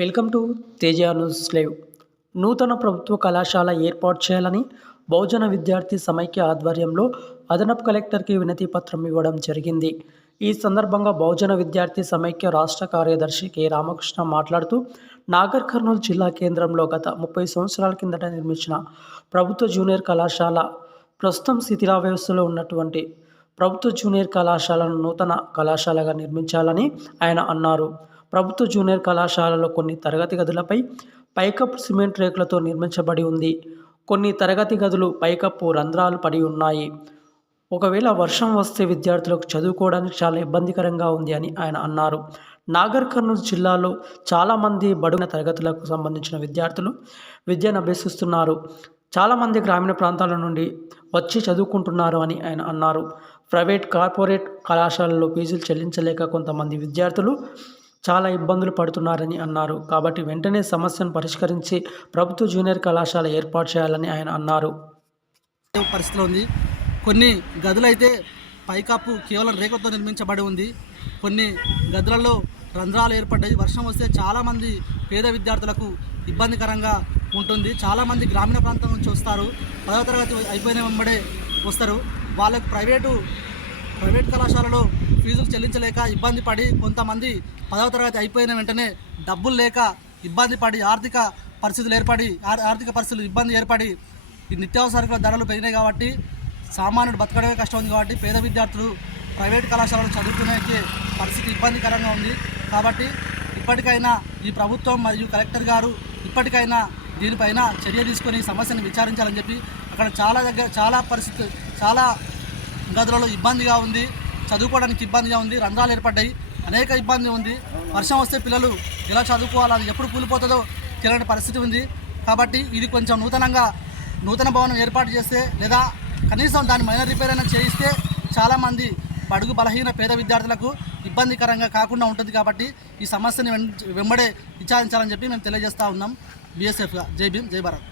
Welcome to Teja news live. నూతన ప్రభుత్వ కళాశాల ఏర్పాటు చేయాలని బహుజన విద్యార్థి సమైక్య ఆధ్వర్యంలో అదనపు కలెక్టర్కి వినతి పత్రం ఇవ్వడం జరిగింది. ఈ సందర్భంగా బహుజన విద్యార్థి సమైక్య రాష్ట్ర కార్యదర్శి కె రామకృష్ణ మాట్లాడుతూ, నాగర్ కర్నూలు జిల్లా కేంద్రంలో గత 30 సంవత్సరాల కిందట నిర్మించిన ప్రభుత్వ జూనియర్ కళాశాల ప్రస్తుతం శిథిలావస్థలో ఉన్నటువంటి ప్రభుత్వ జూనియర్ కళాశాలను నూతన కళాశాలగా నిర్మించాలని ఆయన అన్నారు. ప్రభుత్వ జూనియర్ కళాశాలలో కొన్ని తరగతి గదులపై పైకప్పు సిమెంట్ రేకులతో నిర్మించబడి ఉంది. కొన్ని తరగతి గదులు పైకప్పు రంధ్రాలు పడి ఉన్నాయి. ఒకవేళ వర్షం వస్తే విద్యార్థులకు చదువుకోవడానికి చాలా ఇబ్బందికరంగా ఉంది అని ఆయన అన్నారు. నాగర్ కర్నూలు జిల్లాలో చాలామంది బడుగు తరగతులకు సంబంధించిన విద్యార్థులు విద్యను అభ్యసిస్తున్నారు. చాలామంది గ్రామీణ ప్రాంతాల నుండి వచ్చి చదువుకుంటున్నారు అని ఆయన అన్నారు. ప్రైవేట్, కార్పొరేట్ కళాశాలల్లో ఫీజులు చెల్లించలేక కొంతమంది విద్యార్థులు చాలా ఇబ్బందులు పడుతున్నారని అన్నారు. కాబట్టి వెంటనే సమస్యను పరిష్కరించి ప్రభుత్వ జూనియర్ కళాశాల ఏర్పాటు చేయాలని ఆయన అన్నారు. పరిస్థితిలో ఉంది. కొన్ని గదులైతే పైకప్పు కేవలం రేకులతో నిర్మించబడి ఉంది. కొన్ని గదులలో రంధ్రాలు ఏర్పడ్డాయి. వర్షం వస్తే చాలామంది పేద విద్యార్థులకు ఇబ్బందికరంగా ఉంటుంది. చాలామంది గ్రామీణ ప్రాంతం నుంచి వస్తారు. 10వ తరగతి అయిపోయిన వెంబడే వస్తారు. వాళ్ళకు ప్రైవేట్ కళాశాలలో ఫీజులు చెల్లించలేక ఇబ్బంది పడి, కొంతమంది 10వ తరగతి అయిపోయిన వెంటనే డబ్బులు లేక ఇబ్బంది పడి, ఆర్థిక పరిస్థితులు ఇబ్బంది ఏర్పడి ఈ నిత్యావసరకుల ధరలు పెరిగినాయి. కాబట్టి సామాన్యుడు బతకడమే కష్టం ఉంది. కాబట్టి పేద విద్యార్థులు ప్రైవేట్ కళాశాలలో చదువుకునే పరిస్థితి ఇబ్బందికరంగా ఉంది. కాబట్టి ఇప్పటికైనా ఈ ప్రభుత్వం మరియు కలెక్టర్ గారు ఇప్పటికైనా దీనిపైన చర్య తీసుకొని సమస్యను విచారించాలని చెప్పి, అక్కడ చాలా గదులలో ఇబ్బందిగా ఉంది, చదువుకోవడానికి ఇబ్బందిగా ఉంది, రంధ్రాలు ఏర్పడ్డాయి, అనేక ఇబ్బంది ఉంది. వర్షం వస్తే పిల్లలు ఎలా చదువుకోవాలి, అది ఎప్పుడు కూలిపోతుందో తెలియని పరిస్థితి ఉంది. కాబట్టి ఇది కొంచెం నూతన భవనం ఏర్పాటు చేస్తే, లేదా కనీసం దాని మైనర్ రిపేర్ అయినా చేయిస్తే చాలామంది బడుగు బలహీన పేద విద్యార్థులకు ఇబ్బందికరంగా కాకుండా ఉంటుంది. కాబట్టి ఈ సమస్యని వెంబడే విచారించాలని చెప్పి మేము తెలియజేస్తూ ఉన్నాం. BSFగా జై భీమ్, జై భారత్.